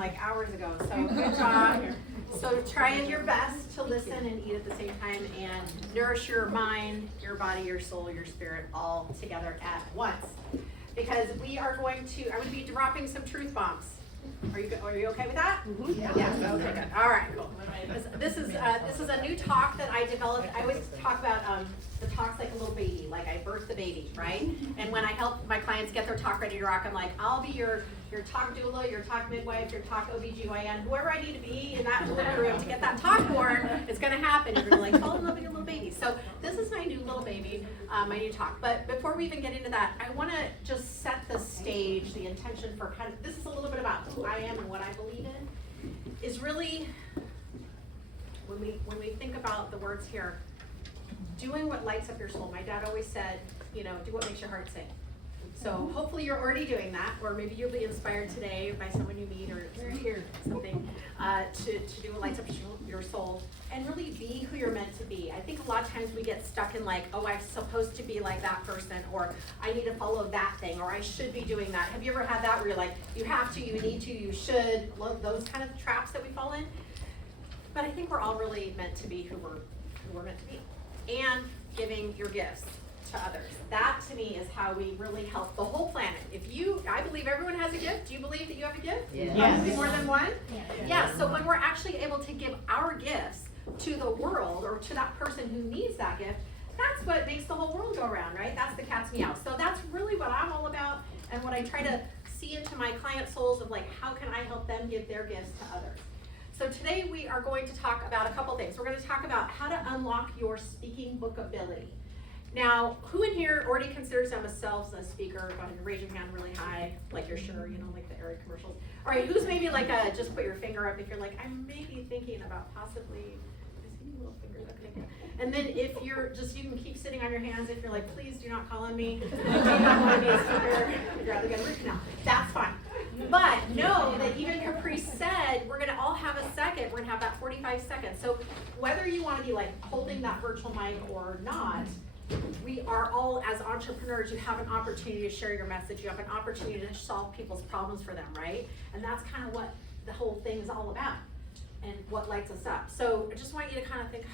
like hours ago, so good job. So try your best to listen and eat at the same time and nourish your mind, your body, your soul, your spirit all together at once. Because we are going to, I'm going to be dropping some truth bombs. Are you okay with that? Mm-hmm. Yeah. Yes. Okay. Good. All right. Cool. This is a new talk that I developed. I always talk about the talk's like a little baby, like I birthed the baby, right? And when I help my clients get their talk ready to rock, I'm like, I'll be your talk doula, your talk midwife, your talk OBGYN, whoever I need to be in that living room to get that talk born. It's going to happen. You're going to like fall in love with your little baby. So this is my new little baby, my new talk. But before we even get into that, I want to just set the stage, the intention for kind of, this is a little bit about who I am and what I believe in, is really, when we think about the words here, doing what lights up your soul. My dad always said, you know, do what makes your heart sing. So hopefully you're already doing that, or maybe you'll be inspired today by someone you meet or something to do what lights up your soul and really be who you're meant to be. I think a lot of times we get stuck in like, oh, I'm supposed to be like that person, or I need to follow that thing, or I should be doing that. Have you ever had that where you're like, you have to, you need to, you should, those kind of traps that we fall in? But I think we're all really meant to be who we're meant to be. And giving your gifts to others. That to me is how we really help the whole planet. I believe everyone has a gift. Do you believe that you have a gift? Yes. Probably more than one? Yeah, so when we're actually able to give our gifts to the world or to that person who needs that gift, that's what makes the whole world go around, right? That's the cat's meow. So that's really what I'm all about and what I try to see into my client souls of like, how can I help them give their gifts to others? So today we are going to talk about a couple things. We're going to talk about how to unlock your speaking book ability. Now, who in here already considers themselves a speaker? Go ahead and raise your hand really high, like you're sure, you know, like the Eric commercials. All right, who's maybe like just put your finger up if you're like, I'm maybe thinking about possibly, I see little fingers, okay. And then if you're just, you can keep sitting on your hands if you're like, please do not call on me. I do not want to be a speaker. I'd rather get a root canal. That's fine. But know that even Caprice said, we're going to all have a second. We're going to have that 45 seconds. So whether you want to be like holding that virtual mic or not, we are all, as entrepreneurs, you have an opportunity to share your message. You have an opportunity to solve people's problems for them, right? And that's kind of what the whole thing is all about and what lights us up. So I just want you to kind of think,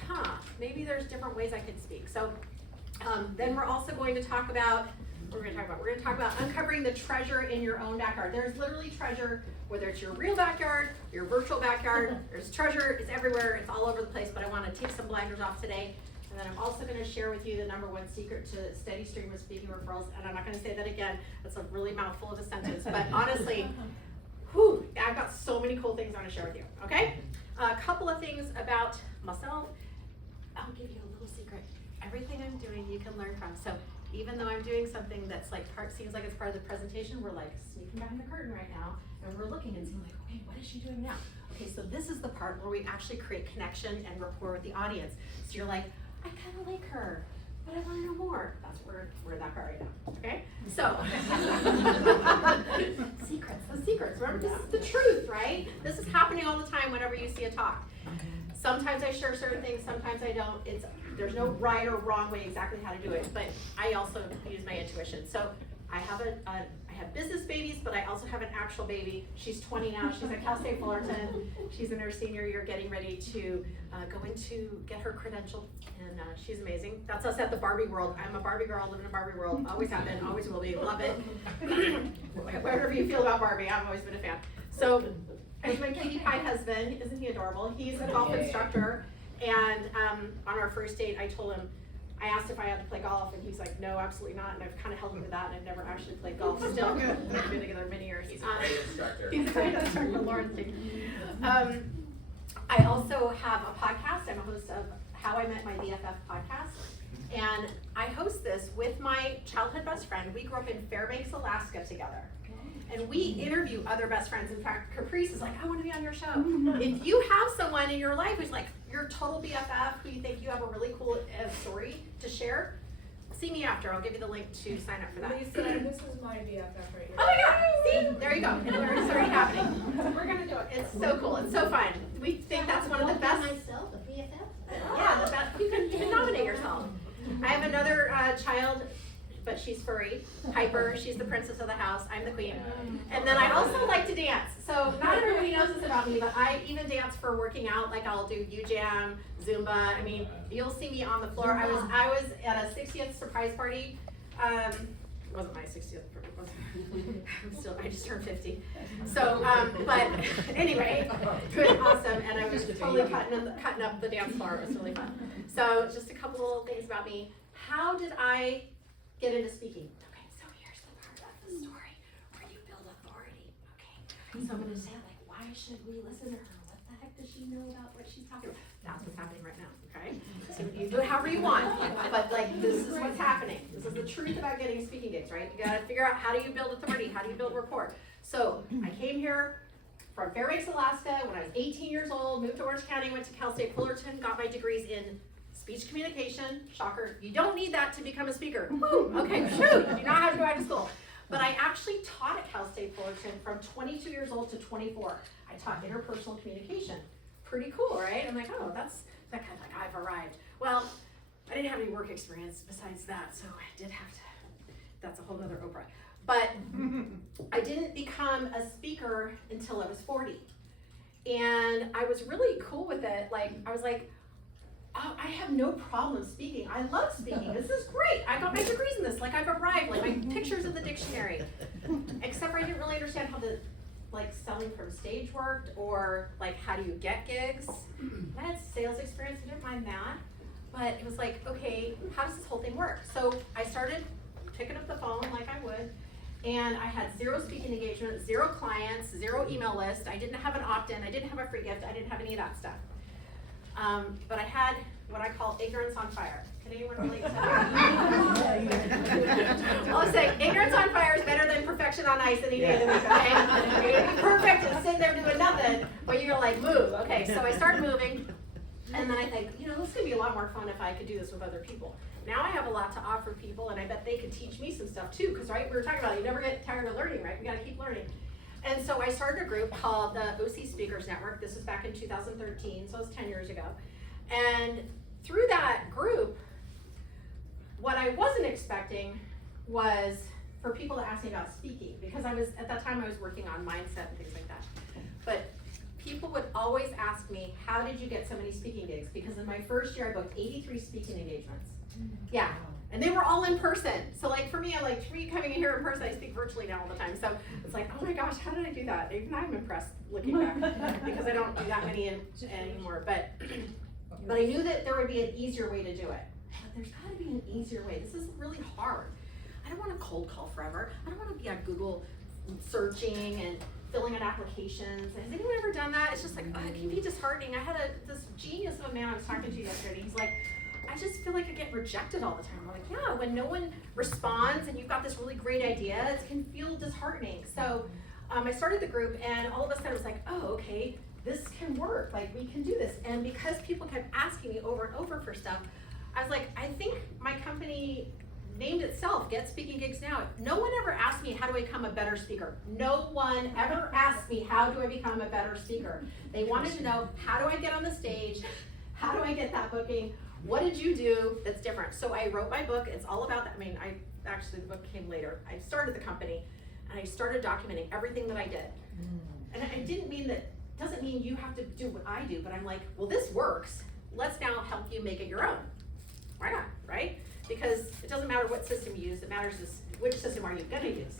maybe there's different ways I could speak. So then we're also going to talk about, we're going to talk about uncovering the treasure in your own backyard. There's literally treasure, whether it's your real backyard, your virtual backyard, there's treasure, it's everywhere, it's all over the place, but I want to take some blinders off today. And then I'm also going to share with you the #1 secret to steady stream of speaking referrals. And I'm not going to say that again. That's a really mouthful of a sentence. But honestly, I've got so many cool things I want to share with you. Okay? A couple of things about myself. I'll give you a little secret. Everything I'm doing, you can learn from. So even though I'm doing something that's like seems like it's part of the presentation, we're like sneaking behind the curtain right now, and we're looking and seeing like, okay, what is she doing now? Okay, so this is the part where we actually create connection and rapport with the audience. So you're like, I kind of like her, but I want to know more. That's where we're in that part right now, okay? So, the secrets. Remember, this is the truth, right? This is happening all the time whenever you see a talk. Sometimes I share certain things, sometimes I don't. There's no right or wrong way exactly how to do it, but I also use my intuition. So I have business babies, but I also have an actual baby. She's 20 now. She's at Cal State Fullerton. She's in her senior year, getting ready to get her credential, and she's amazing. That's us at the Barbie world. I'm a Barbie girl, live in a Barbie world. Always have been, always will be. Love it. Whatever you feel about Barbie, I've always been a fan. So, there's my cutie pie husband. Isn't he adorable? He's a golf instructor, and on our first date, I told him, I asked if I had to play golf, and he's like, no, absolutely not. And I've kind of held him to that, and I've never actually played golf. Still, we've been together many years. He's a great instructor. He's a great instructor, Lauren's team. I also have a podcast. I'm a host of How I Met My BFF podcast, and I host this with my childhood best friend. We grew up in Fairbanks, Alaska together. And we interview other best friends. In fact, Caprice is like, I want to be on your show. If you have someone in your life who's like your total BFF, who you think you have a really cool story to share, see me after. I'll give you the link to sign up for that. Lisa, this is my BFF right here. Oh my God! See? There you go. And it's already happening. We're going to do it. It's so cool. It's so fun. We think that's one of the best. Myself, a BFF? Yeah, the best. You can nominate yourself. I have another child, but she's furry. Piper, she's the princess of the house. I'm the queen. And then I also like to dance. So not everybody knows about me, but I even dance for working out. Like I'll do U-Jam, Zumba. I mean, you'll see me on the floor. I was at a 60th surprise party. It wasn't my 60th birthday. I just turned 50. So, but anyway, it was awesome, and I was totally cutting up the dance floor. It was really fun. So, just a couple little things about me. How did I get into speaking? Okay, so here's the part of the story where you build authority. Okay, so I'm going to say, like, why should we listen to her? What the heck does she know about what she's talking about? That's what's happening right now. Okay, so you do it however you want, but like this is what's happening. This is the truth about getting speaking gigs, right? You got to figure out how do you build authority, how do you build rapport. So I came here from Fairbanks, Alaska when I was 18 years old, moved to Orange County, went to Cal State Fullerton, got my degrees in speech communication. Shocker, you don't need that to become a speaker. Woo, okay, shoot, you do not have to go back to school. But I actually taught at Cal State Fullerton from 22 years old to 24. I taught interpersonal communication. Pretty cool, right? I'm like, oh, that's that kind of like I've arrived. Well, I didn't have any work experience besides that, so I did have to, that's a whole nother Oprah. But I didn't become a speaker until I was 40. And I was really cool with it. Like, I was like, oh, I have no problem speaking. I love speaking. This is great. I got my degrees in this. Like, I've arrived. Like, my picture's in the dictionary. Except for I didn't really understand how the, like, selling from stage worked, or, like, how do you get gigs. I had sales experience. I didn't mind that. But it was like, okay, how does this whole thing work? So I started picking up the phone like I would. And I had 0 speaking engagements, 0 clients, 0 email list. I didn't have an opt-in. I didn't have a free gift. I didn't have any of that stuff. But I had what I call ignorance on fire. Can anyone relate to that? I'll say ignorance on fire is better than perfection on ice any day of the week, okay? You're gonna be perfect and sit there doing nothing, but you're like, move. Okay, so I started moving, and then I think, you know, this is gonna be a lot more fun if I could do this with other people. Now I have a lot to offer people, and I bet they could teach me some stuff too, because right, we were talking about it, you never get tired of learning, right? We gotta keep learning. And so I started a group called the OC Speakers Network. This was back in 2013, so it was 10 years ago. And through that group, what I wasn't expecting was for people to ask me about speaking, because I was, at that time I was working on mindset and things like that. But people would always ask me, how did you get so many speaking gigs? Because in my first year I booked 83 speaking engagements. Yeah, and they were all in person. So like for me, I'm like, for me coming in here in person, I speak virtually now all the time. So it's like, oh my gosh, how did I do that? Even I'm impressed looking back, because I don't do that many anymore. But I knew that there would be an easier way to do it. But there's gotta be an easier way. This is really hard. I don't wanna cold call forever. I don't wanna be on Google searching and filling out applications. Has anyone ever done that? It's just like, oh, it can be disheartening. I had this genius of a man I was talking to yesterday. He's like, I just feel like I get rejected all the time. I'm like, yeah, when no one responds and you've got this really great idea, it can feel disheartening. So I started the group, and all of a sudden it was like, oh, okay, this can work. Like, we can do this. And because people kept asking me over and over for stuff, I was like, I think my company named itself Get Speaking Gigs Now. No one ever asked me, how do I become a better speaker? No one ever asked me, how do I become a better speaker? They wanted to know, how do I get on the stage? How do I get that booking? What did you do that's different? So I wrote my book. It's all about that. I mean, the book came later. I started the company, and I started documenting everything that I did. And I didn't mean that, doesn't mean you have to do what I do, but I'm like, well, this works. Let's now help you make it your own. Why not, right? Because it doesn't matter what system you use. It matters is which system are you gonna use,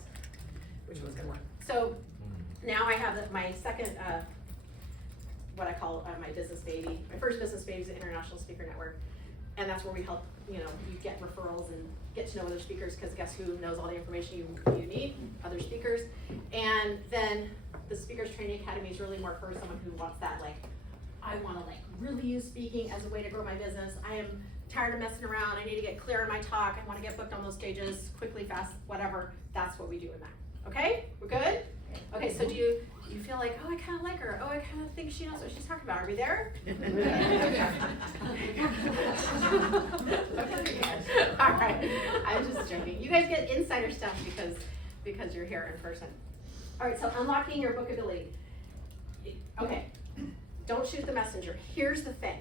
which one's gonna work. So now I have my second, what I call my business baby. My first business baby is the International Speaker Network. And that's where we help, you get referrals and get to know other speakers, because guess who knows all the information you need? Other speakers. And then the Speakers Training Academy is really more for someone who wants that, like, I wanna really use speaking as a way to grow my business. I am tired of messing around. I need to get clear in my talk. I wanna get booked on those stages quickly, fast, whatever. That's what we do in that. Okay, we're good? Okay, so do you feel like, oh, I kind of like her. Oh, I kind of think she knows what she's talking about. Are we there? All right, I'm just joking. You guys get insider stuff because you're here in person. All right, so unlocking your bookability. Okay, don't shoot the messenger. Here's the thing.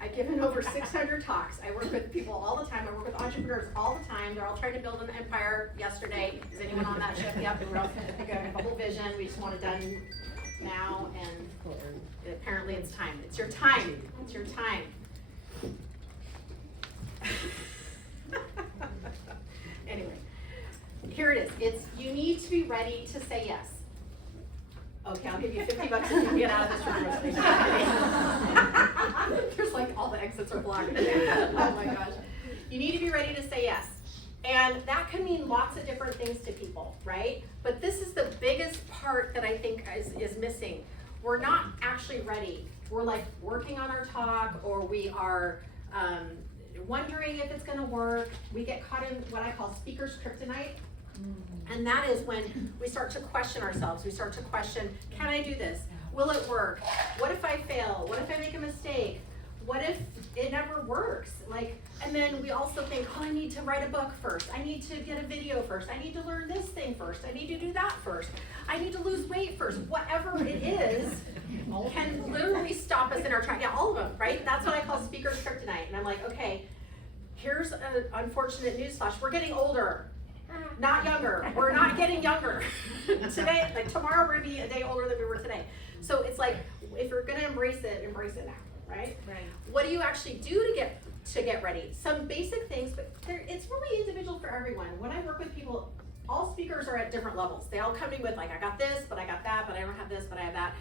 I've given over 600 talks. I work with people all the time. I work with entrepreneurs all the time. They're all trying to build an empire yesterday. Is anyone on that ship? Yep, we're all thinking of the whole vision. We just want it done now, and apparently it's time. It's your time. It's your time. Anyway, here it is. You need to be ready to say yes. Okay, I'll give you $50 if you can get out of this room. There's like all the exits are blocked. Oh my gosh. You need to be ready to say yes. And that can mean lots of different things to people, right? But this is the biggest part that I think is missing. We're not actually ready. We're like working on our talk, or we are wondering if it's gonna work. We get caught in what I call speaker's kryptonite. And that is when we start to question ourselves. We start to question, can I do this? Will it work? What if I fail? What if I make a mistake? What if it never works? And then we also think, oh, I need to write a book first. I need to get a video first. I need to learn this thing first. I need to do that first. I need to lose weight first. Whatever it is can literally stop us in our track. Yeah, all of them, right? That's what I call speaker's kryptonite. And I'm like, okay, here's an unfortunate newsflash. We're getting older. Not younger. We're not getting younger. Today, tomorrow we're gonna be a day older than we were today. So it's like, if you're gonna embrace it now, right? Right. What do you actually do to get ready? Some basic things, but it's really individual for everyone. When I work with people, all speakers are at different levels. They all come in with I got this, but I got that, but I don't have this, but I have that.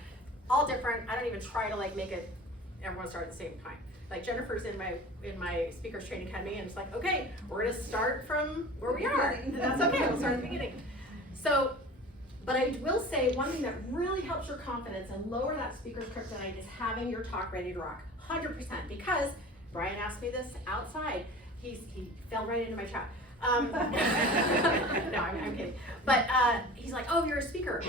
All different. I don't even try to make it everyone start at the same time. Jennifer's in my speakers training academy, and it's like, okay, we're gonna start from where we are. And that's okay, we'll start at the beginning. So, but I will say one thing that really helps your confidence and lower that speaker's kryptonite is having your talk ready to rock, 100%. Because Brian asked me this outside. He fell right into my chat. No, I'm kidding. But he's like, oh, you're a speaker.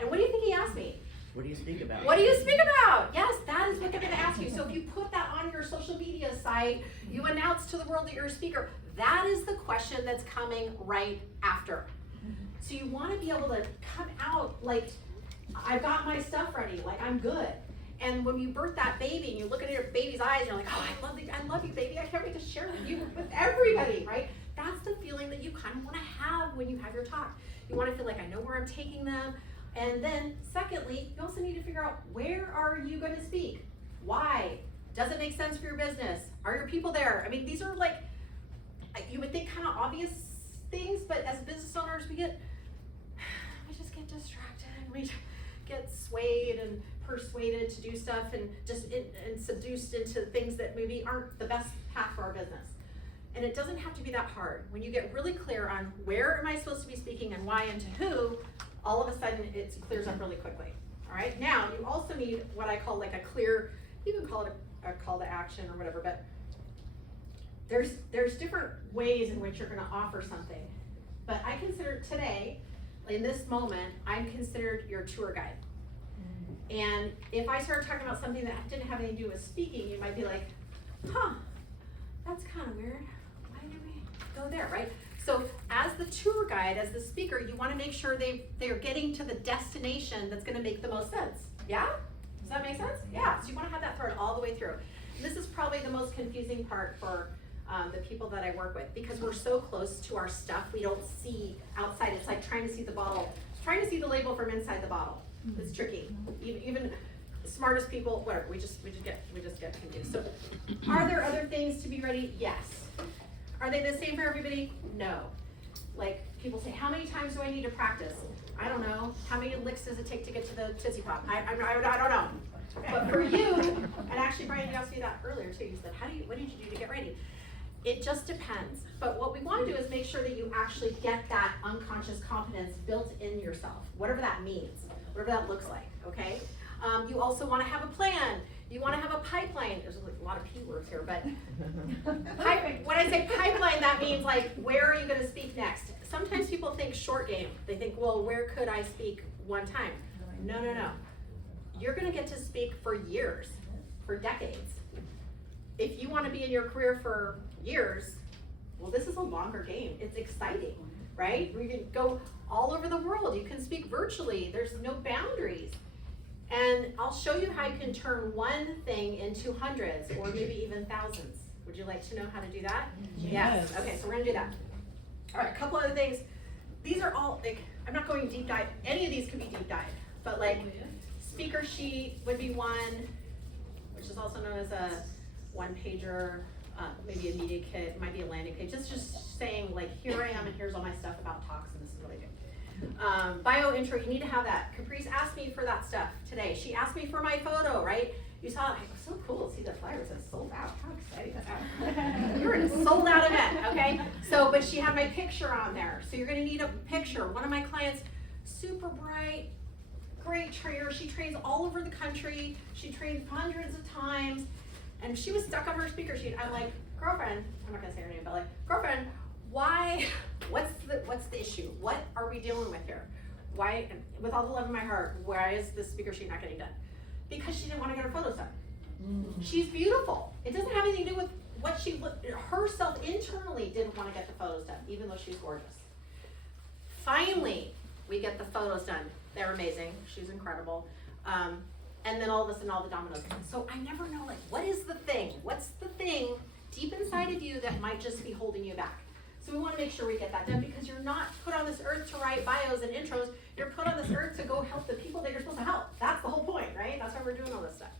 And what do you think he asked me? What do you speak about? What do you speak about? Yes, that is what they're going to ask you. So if you put that on your social media site, you announce to the world that you're a speaker, that is the question that's coming right after. So you want to be able to come out I've got my stuff ready, I'm good. And when you birth that baby and you look at your baby's eyes and you're like, oh, I love you, baby. I can't wait to share with you, with everybody, right? That's the feeling that you kind of want to have when you have your talk. You want to feel like I know where I'm taking them. And then secondly, you also need to figure out, where are you going to speak? Why? Does it make sense for your business? Are your people there? I mean, these are you would think kind of obvious things, but as business owners, we just get distracted and we get swayed and persuaded to do stuff and and seduced into things that maybe aren't the best path for our business. And it doesn't have to be that hard. When you get really clear on where am I supposed to be speaking and why and to who, all of a sudden it clears up really quickly. All right, now you also need what I call a clear, you can call it a call to action or whatever, but there's different ways in which you're gonna offer something. But I consider today, in this moment, I'm considered your tour guide. And if I start talking about something that didn't have anything to do with speaking, you might be like, huh, that's kind of weird. Why did we go there, right? So as the tour guide, as the speaker, you want to make sure they're getting to the destination that's going to make the most sense. Yeah? Does that make sense? Yeah. So you want to have that thread all the way through. And this is probably the most confusing part for the people that I work with, because we're so close to our stuff, we don't see outside. It's like trying to see the bottle, trying to see the label from inside the bottle. It's tricky. Even the smartest people, whatever, we just get confused. So are there other things to be ready? Yes. Are they the same for everybody? No. People say, how many times do I need to practice? I don't know. How many licks does it take to get to the Tootsie Pop? I don't know. But for you, and actually Brian, you asked me that earlier too. You said, what did you do to get ready? It just depends. But what we want to do is make sure that you actually get that unconscious confidence built in yourself, whatever that means, whatever that looks like, okay? You also want to have a plan. You want to have a pipeline. There's a lot of P words here, but when I say pipeline, that means where are you going to speak next? Sometimes people think short game. They think, well, where could I speak one time? No. You're going to get to speak for years, for decades. If you want to be in your career for years, well, this is a longer game. It's exciting, right? You can go all over the world. You can speak virtually. There's no boundaries. And I'll show you how you can turn one thing into hundreds or maybe even thousands. Would you like to know how to do that? Yes. Okay, so we're gonna do that. All right, a couple other things. These are all, I'm not going deep dive. Any of these could be deep dive, but Speaker sheet would be one, which is also known as a one-pager, maybe a media kit, might be a landing page. It's just saying like, here I am and here's all my stuff about talks and this is what I do. Bio intro, you need to have that. Caprice asked me for that stuff today. She asked me for my photo, right? You saw it, it was so cool to see the flyer, it says sold out, how exciting. You're in a sold out event, okay? So, but she had my picture on there. So you're gonna need a picture. One of my clients, super bright, great trainer. She trains all over the country. She trained hundreds of times. And she was stuck on her speaker sheet. I'm like, girlfriend, I'm not gonna say her name, but like, girlfriend, why, what's the issue? What are we dealing with here? Why, with all the love in my heart, why is this speaker sheet not getting done? Because she didn't want to get her photos done. Mm-hmm. She's beautiful. It doesn't have anything to do with what she herself internally didn't want to get the photos done, even though she's gorgeous. Finally, we get the photos done. They're amazing. She's incredible. And then all of a sudden, all the dominoes. So I never know, like, what is the thing? What's the thing deep inside of you that might just be holding you back? So we want to make sure we get that done, because you're not put on this earth to write bios and intros. You're put on this earth to go help the people that you're supposed to help. That's the whole point, right? That's why we're doing all this stuff.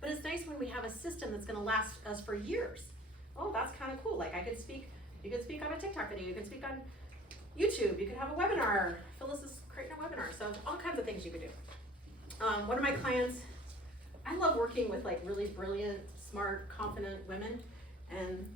But it's nice when we have a system that's going to last us for years. Oh, that's kind of cool. Like, I could speak, you could speak on a TikTok video, you could speak on YouTube, you could have a webinar. Phyllis is creating a webinar, so all kinds of things you could do. One of my clients, I love working with like really brilliant, smart, confident women, and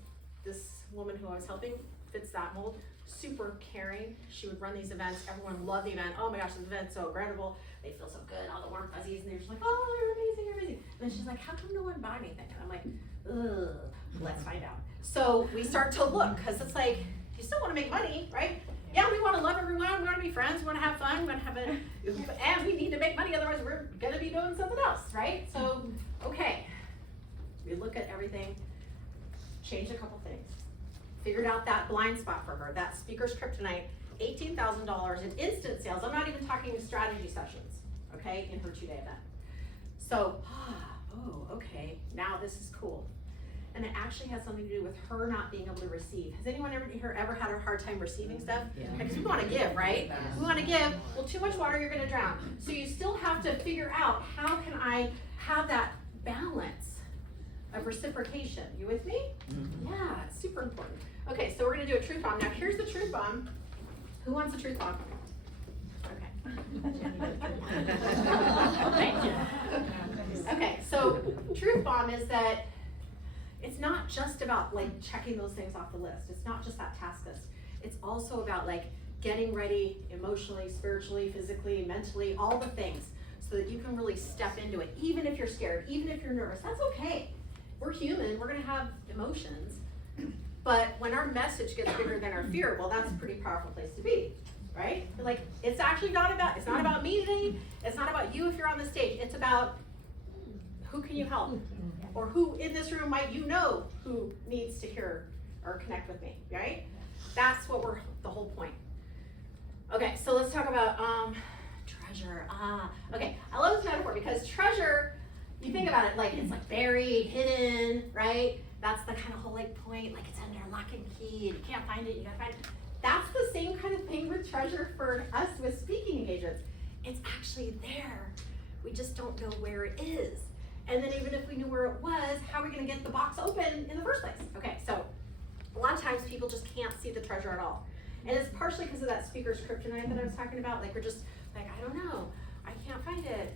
this woman who I was helping fits that mold. Super caring. She would run these events. Everyone loved the event. Oh my gosh, this event's so incredible. They feel so good. All the warm fuzzies, and they're just like, oh, you're amazing, you're amazing. And then she's like, how come no one bought anything? And I'm like, ugh, let's find out. So we start to look, because it's like, you still want to make money, right? Yeah, we want to love everyone. We want to be friends. We want to have fun. We want to have and we need to make money. Otherwise, we're going to be doing something else, right? So, okay, we look at everything, changed a couple things. Figured out that blind spot for her, that speaker's kryptonite, $18,000 in instant sales. I'm not even talking strategy sessions, okay, in her 2-day event. So, oh, okay, now this is cool. And it actually has something to do with her not being able to receive. Has anyone here ever had a hard time receiving stuff? Yeah. Because we want to give, right? We want to give. Well, too much water, you're going to drown. So you still have to figure out, how can I have that balance of reciprocation? You with me? Mm-hmm. Yeah, it's super important. Okay, so we're going to do a truth bomb. Now, here's the truth bomb. Who wants a truth bomb? Okay. Thank you. Okay, so truth bomb is that it's not just about like checking those things off the list. It's not just that task list. It's also about like getting ready emotionally, spiritually, physically, mentally, all the things, so that you can really step into it. Even if you're scared, even if you're nervous, that's okay. We're human, we're gonna have emotions. But when our message gets bigger than our fear, well, that's a pretty powerful place to be, right? Like, it's actually not about me today. It's not about you if you're on the stage. It's about who can you help? Or who in this room might you know who needs to hear or connect with me, right? That's what the whole point. Okay, so let's talk about treasure. Okay, I love this metaphor because treasure, you think about it like it's like buried, hidden, right? That's the kind of whole like point, like it's under lock and key and you can't find it, you gotta find it. That's the same kind of thing with treasure for us with speaking engagements. It's actually there. We just don't know where it is. And then even if we knew where it was, how are we gonna get the box open in the first place? Okay, so a lot of times people just can't see the treasure at all. And it's partially because of that speaker's kryptonite that I was talking about. Like, we're just like, I don't know, I can't find it.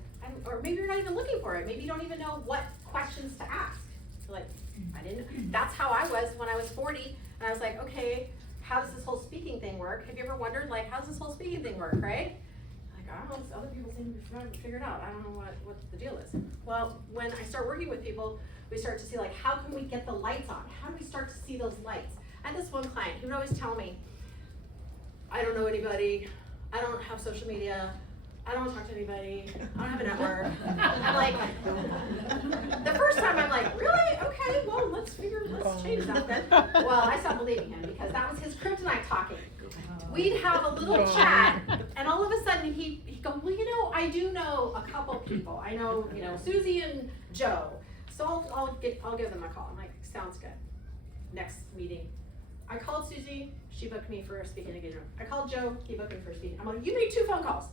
Or maybe you're not even looking for it. Maybe you don't even know what questions to ask. You're like, I didn't, that's how I was when I was 40. And I was like, okay, how does this whole speaking thing work? Have you ever wondered, like, how does this whole speaking thing work, right? I don't know, other people seem to figure it out. I don't know what the deal is. Well, when I start working with people, we start to see like, how can we get the lights on? How do we start to see those lights? I had this one client, he would always tell me, I don't know anybody, I don't have social media, I don't want to talk to anybody, I don't have a network. I'm like, the first time I'm like, really? Okay, well, let's change that then. Well, I stopped believing him because that was his kryptonite talking. We'd have a little chat, and all of a sudden he'd go, well, you know, I do know a couple people. I know, you know, Susie and Joe. So I'll give them a call. I'm like, sounds good. Next meeting. I called Susie, she booked me for a speaking engagement. I called Joe, he booked me for a speaking. I'm like, you made 2 phone calls.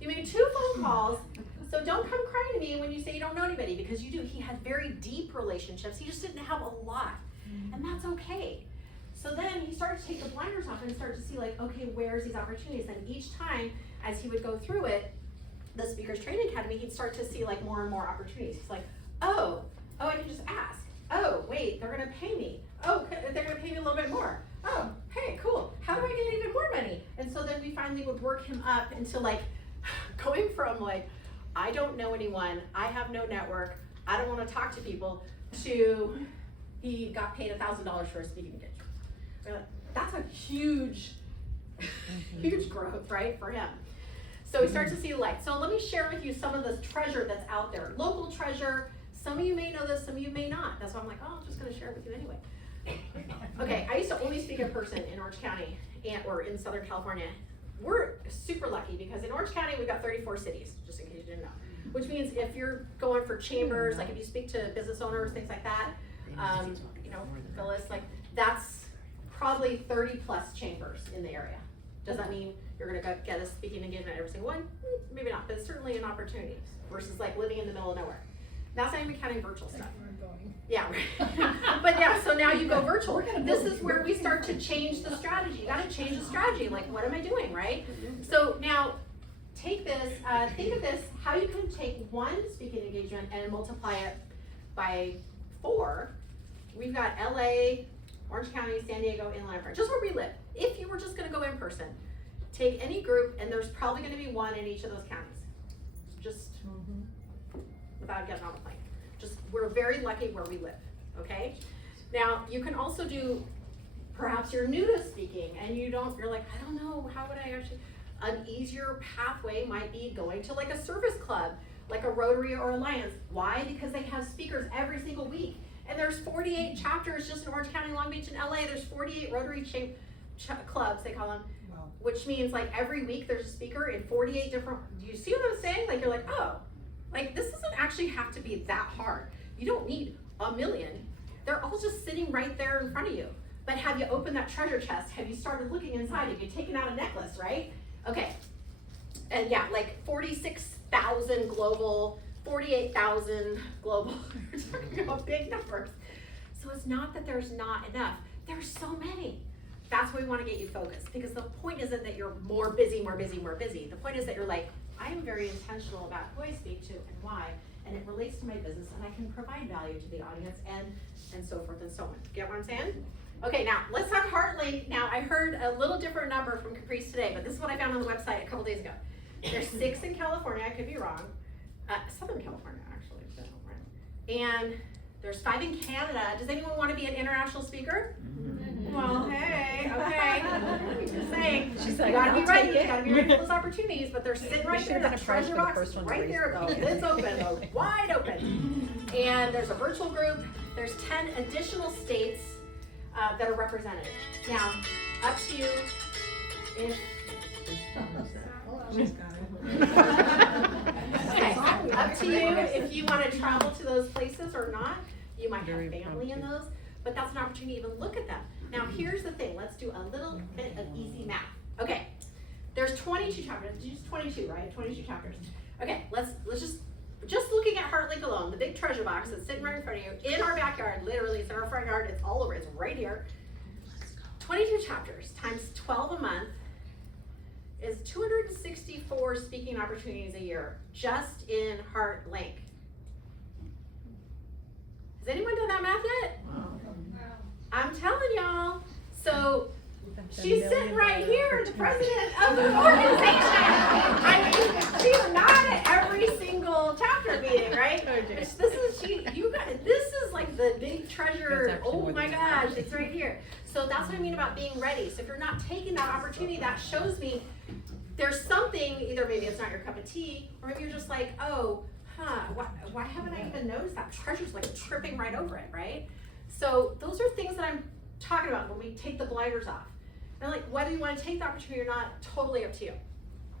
You made 2 phone calls, So don't come crying to me when you say you don't know anybody, because you do. He had very deep relationships. He just didn't have a lot, and that's okay. So then he started to take the blinders off and started to see like, okay, where's these opportunities? And each time as he would go through it, the Speakers Training Academy, he'd start to see like more and more opportunities. He's like, oh, I can just ask. Oh, wait, they're gonna pay me. Oh, they're gonna pay me a little bit more. Oh, hey, cool. How do I get even more money? And so then we finally would work him up into like, going from like, I don't know anyone, I have no network, I don't wanna talk to people, to he got paid $1,000 for a speaking gig. We're like, that's a huge, huge growth, right, for him. So we start to see light. So let me share with you some of this treasure that's out there. Local treasure, some of you may know this, some of you may not. That's why I'm like, oh, I'm just gonna share it with you anyway. Okay, I used to only speak in person in Orange County or in Southern California. We're super lucky because in Orange County we've got 34 cities, just in case you didn't know. Which means if you're going for chambers, like if you speak to business owners, things like that, you know, Phyllis, like that's probably 30 plus chambers in the area. Does that mean you're gonna get a speaking engagement at every single one? Maybe not, but it's certainly an opportunity versus like living in the middle of nowhere. That's not even counting virtual stuff. Yeah, right. But yeah, so now you go virtual. This is where we start to change the strategy. You gotta change the strategy. Like, what am I doing, right? So now, take this, think of this, how you can take one speaking engagement and multiply it by 4. We've got LA, Orange County, San Diego, Inland Empire, just where we live. If you were just gonna go in person, take any group and there's probably gonna be one in each of those counties. Just without getting on the plane. Just, we're very lucky where we live, okay? Now, you can also do, perhaps you're new to speaking and you're like, I don't know, how would I actually, an easier pathway might be going to like a service club, like a Rotary or Alliance. Why? Because they have speakers every single week. And there's 48 chapters just in Orange County, Long Beach, and LA. There's 48 Rotary clubs, they call them. Wow. Which means like every week there's a speaker in 48 different, do you see what I'm saying? Like you're like, oh, like this doesn't actually have to be that hard. You don't need a million. They're all just sitting right there in front of you. But have you opened that treasure chest? Have you started looking inside? Have you taken out a necklace, right? Okay. And yeah, like 46,000 global, 48,000 global. We're talking about big numbers. So it's not that there's not enough. There's so many. That's why we want to get you focused, because the point isn't that you're more busy. The point is that you're like, I am very intentional about who I speak to and why, and it relates to my business, and I can provide value to the audience, and so forth and so on. Get what I'm saying? Okay, now let's talk Heartlink. Now I heard a little different number from Caprice today, but this is what I found on the website a couple days ago. There's 6 in California, I could be wrong. Southern California, actually. And there's 5 in Canada. Does anyone want to be an international speaker? Well, hey, okay. Just saying, you gotta be ready. You gotta be ready for those opportunities. But they're sitting right there. That treasure box is right there. The lid's open, wide open. And there's a virtual group. There's 10 additional states that are represented. Now, up to you. Okay, up to you if you want to travel to those places or not. You might have family in those, but that's an opportunity to even look at them. Now here's the thing, let's do a little bit of easy math. Okay, there's 22 chapters, just 22, right? 22 chapters. Okay, let's just looking at Heartlink alone, the big treasure box that's sitting right in front of you, in our backyard, literally, it's in our front yard, it's all over, it's right here. 22 chapters times 12 a month is 264 speaking opportunities a year, just in Heartlink. Has anyone done that math yet? Wow. I'm telling y'all. So she's sitting right here, the president of the organization. I mean, she's not at every single chapter meeting, right? This is like the big treasure. Oh my gosh, it's right here. So that's what I mean about being ready. So if you're not taking that opportunity, that shows me there's something, either maybe it's not your cup of tea, or maybe you're just like, oh, why haven't I even noticed that? Treasure's like tripping right over it, right? So those are things that I'm talking about when we take the blinders off. And like, whether you want to take the opportunity or not, totally up to you.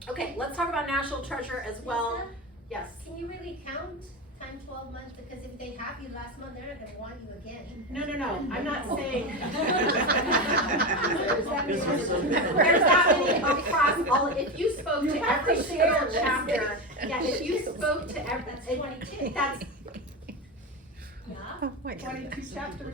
Okay, let's talk about national treasure as well. Lisa, yes. Can you really count times 12 months? Because if they have you last month, they're not going to want you again. No. I'm not saying. There's that many across all. If you spoke to every single chapter, yeah, if you spoke to every, That's 22. that's Yeah. Oh my God.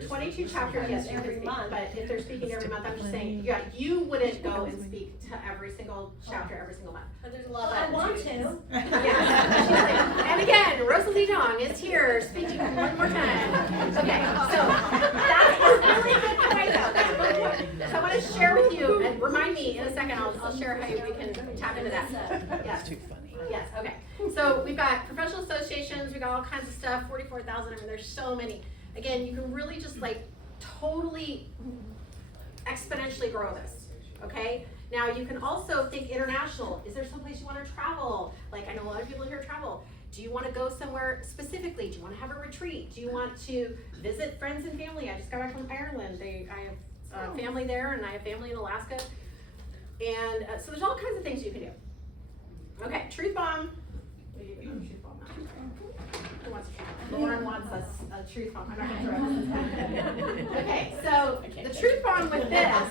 22 chapters, yes, you Every can speak, month. but if they're speaking every month, I'm just saying, yeah, you wouldn't go and speak to every single chapter every single month. But there's a lot of I want opportunities. to. Yeah, she's like, and again, Rosalie Dong is here speaking one more time. Okay, so that's a really good point though, that's a really good point. So I wanna share with you, and remind me in a second, I'll share how we can tap into that. Yes. Too funny. Yes, okay. So we've got professional associations, we've got all kinds of stuff, 44,000, I mean, there's so many. Again, you can really just like totally exponentially grow this, okay? Now you can also think international. Is there someplace you wanna travel? Like I know a lot of people here travel. Do you wanna go somewhere specifically? Do you wanna have a retreat? Do you want to visit friends and family? I just got back from Ireland. I have family there and I have family in Alaska. And so there's all kinds of things you can do. Okay, truth bomb. Truth bomb now. Who wants a truth bomb? Lauren wants a truth bomb. I'm not gonna throw it. Okay, so the truth bomb with this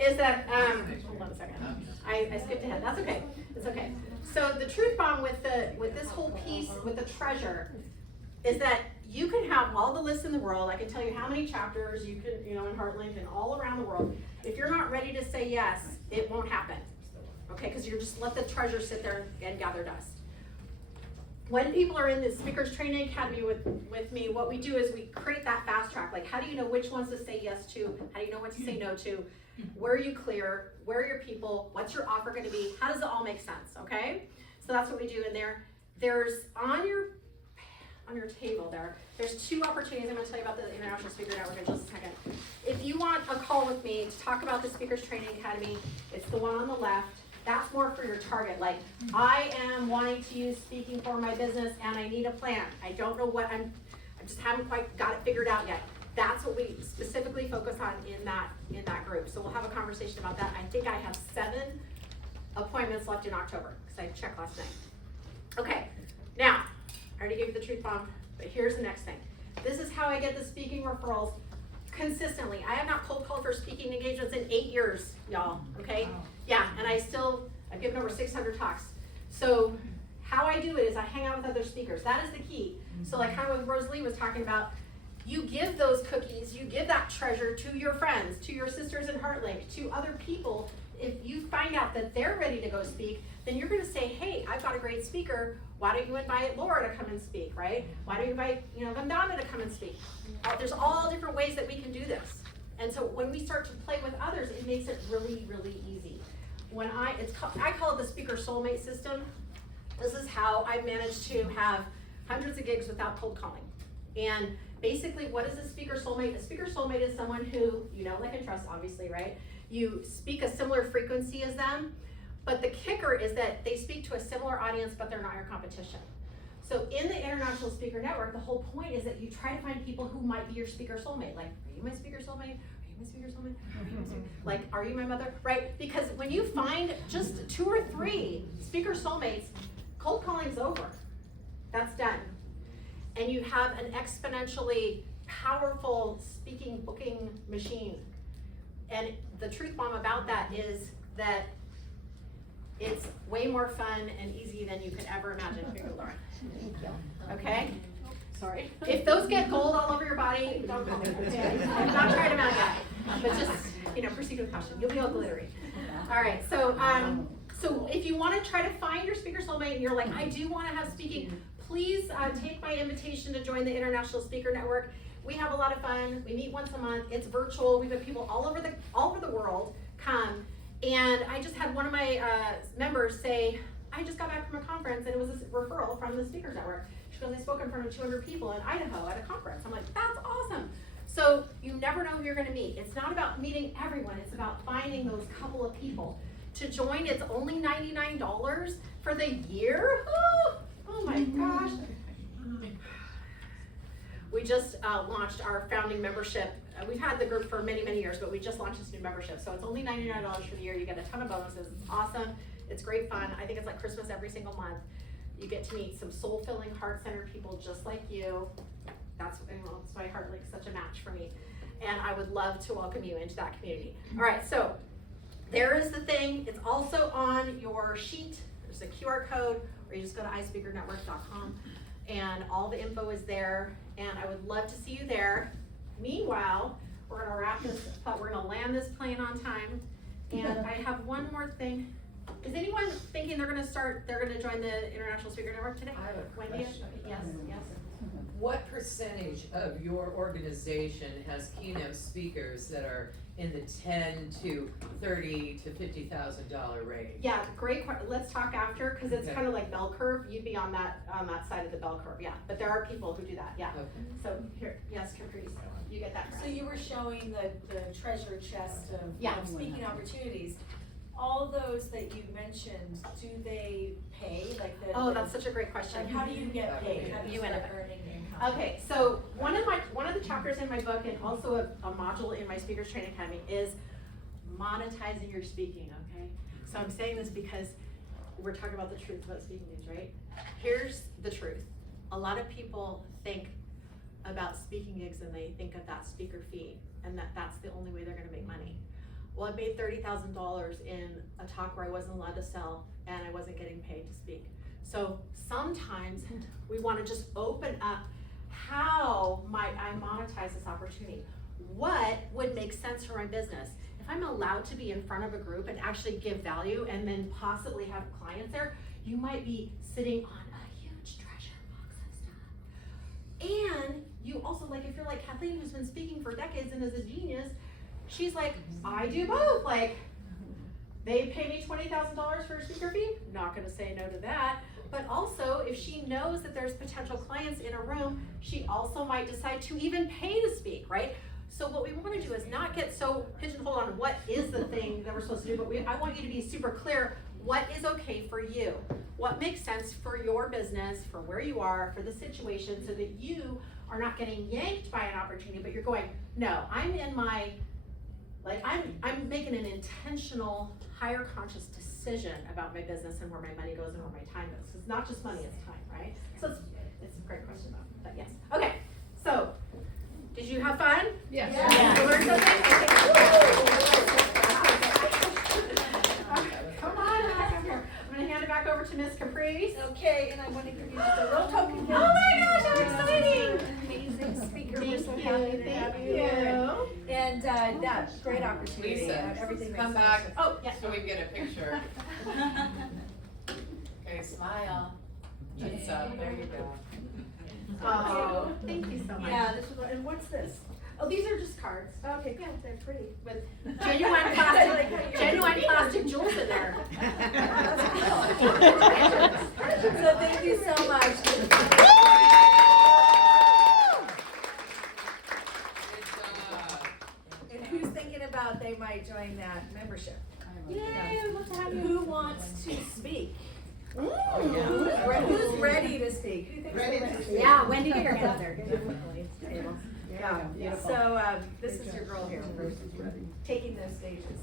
is that, hold on a second. I skipped ahead. That's okay. It's okay. So the truth bomb with this whole piece with the treasure is that you can have all the lists in the world. I can tell you how many chapters you can, in Heartlink and all around the world. If you're not ready to say yes, it won't happen. Okay, because you're just let the treasure sit there and gather dust. When people are in the Speakers Training Academy with me, what we do is we create that fast track. Like, how do you know which ones to say yes to? How do you know what to say no to? Where are you clear? Where are your people? What's your offer going to be? How does it all make sense? Okay, so that's what we do in there. There's on your table there's two opportunities. I'm going to tell you about the International Speaker Network in just a second. If you want a call with me to talk about the Speakers Training Academy, it's the one on the left. That's more for your target. Like, I am wanting to use speaking for my business and I need a plan. I don't know what I just haven't quite got it figured out yet. That's what we specifically focus on in that group. So we'll have a conversation about that. I think I have 7 appointments left in October because I checked last night. Okay, now, I already gave you the truth bomb, but here's the next thing. This is how I get the speaking referrals consistently. I have not cold called for speaking engagements in 8 years, y'all, okay? Yeah, and I've given over 600 talks. So how I do it is I hang out with other speakers. That is the key. So like kind of what Rosalie was talking about, you give those cookies, you give that treasure to your friends, to your sisters in Heartlink, to other people. If you find out that they're ready to go speak, then you're gonna say, hey, I've got a great speaker. Why don't you invite Laura to come and speak, right? Why don't you invite, Vandana to come and speak? There's all different ways that we can do this. And so when we start to play with others, it makes it really, really easy. I call it the speaker soulmate system. This is how I've managed to have hundreds of gigs without cold calling. And basically, what is a speaker soulmate? A speaker soulmate is someone who you know, like, and trust, obviously, right? You speak a similar frequency as them, but the kicker is that they speak to a similar audience, but they're not your competition. So in the International Speaker Network, the whole point is that you try to find people who might be your speaker soulmate. Like, are you my speaker soulmate? Are you my speaker soulmate? Like, are you my mother? Right? Because when you find just 2 or 3 speaker soulmates, cold calling's over. That's done. And you have an exponentially powerful speaking booking machine. And the truth bomb about that is that it's way more fun and easy than you could ever imagine. Here you go, Lauren. Okay? Sorry. If those get gold all over your body, don't call me. Okay? I've not tried them out yet. But just, proceed with caution. You'll be all glittery. All right, so if you want to try to find your speaker soulmate and you're like, I do want to have speaking, please take my invitation to join the International Speaker Network. We have a lot of fun. We meet once a month. It's virtual. We've got people all over the world come. And I just had one of my members say, I just got back from a conference and it was a referral from the Speakers Network. She goes, I spoke in front of 200 people in Idaho at a conference. I'm like, that's awesome. So you never know who you're gonna meet. It's not about meeting everyone. It's about finding those couple of people. To join, it's only $99 for the year. Oh my gosh. We just launched our founding membership. We've had the group for many, many years, but we just launched this new membership. So it's only $99 for the year. You get a ton of bonuses. It's awesome. It's great fun. I think it's like Christmas every single month. You get to meet some soul-filling, heart-centered people just like you. That's why Heartlink is such a match for me. And I would love to welcome you into that community. All right, so there is the thing. It's also on your sheet. there's a QR code, or you just go to GetSpeakingGigsNow.com, and all the info is there, and I would love to see you there. Meanwhile, we're gonna wrap this up, we're gonna land this plane on time, and I have one more thing. Is anyone thinking they're gonna join the International Speaker Network today? I have a Wendy? question. Yes, yes. What percentage of your organization has keynote speakers that are in the $10,000 to $30,000 to $50,000 range? Yeah, great question. Let's talk after, because it's Okay. kind of like bell curve. You'd be on that side of the bell curve, yeah. But there are people who do that, yeah. Okay. So here, yes, Caprice, you get that. So you were showing the treasure chest of Yeah. speaking opportunities. All those that you mentioned, do they pay, like the? Oh, that's such a great question. Like, how do you get paid? How do you You start innovate. earning income? Okay, so one of the chapters in my book, and also a module in my Speakers Training Academy, is monetizing your speaking, okay? So I'm saying this because we're talking about the truth about speaking gigs, right? Here's the truth. A lot of people think about speaking gigs and they think of that speaker fee, and that's the only way they're gonna make money. Well, I made $30,000 in a talk where I wasn't allowed to sell and I wasn't getting paid to speak. So sometimes we wanna just open up, how might I monetize this opportunity? What would make sense for my business? If I'm allowed to be in front of a group and actually give value and then possibly have clients there, you might be sitting on a huge treasure box of stuff. And you also, like, if you're like Kathleen, who's been speaking for decades and is a genius, she's like, I do both. Like, they pay me $20,000 for a speaker fee, not gonna say no to that. But also, if she knows that there's potential clients in a room, she also might decide to even pay to speak, right? So what we wanna do is not get so pigeonholed on what is the thing that we're supposed to do, but I want you to be super clear, what is okay for you? What makes sense for your business, for where you are, for the situation, so that you are not getting yanked by an opportunity, but you're going, no, I'm in my, like, I'm making an intentional, higher conscious decision about my business and where my money goes and where my time goes. It's not just money, it's time, right? So it's a great question though, but yes. Okay, so, did you have fun? Yes. Yeah. You learned something? Okay. Come on, back up here. I'm gonna hand it back over to Miss Caprice. Okay, and I want to give you just a little token. Oh my gosh, how exciting! Amazing speaker, we're Thank so you, happy to have thank you here. you. And yeah, great opportunity. Lisa, Everything come makes back. sense. Oh, yes. So we can get a picture. Okay, smile. That's up, there you go. Oh, thank you so much. Yeah, this is, and what's this? Oh, these are just cards Okay, yeah, they're pretty. with genuine plastic jewels in there. So thank you so much. Good job. And who's thinking about they might join that membership? Yay, I'd love to have you. Who wants to speak? Mm. Who's ready to speak? Who thinks Ready they're to ready? speak. Yeah, Wendy, get your hand up there. Yeah, so this is your girl here, taking those stages.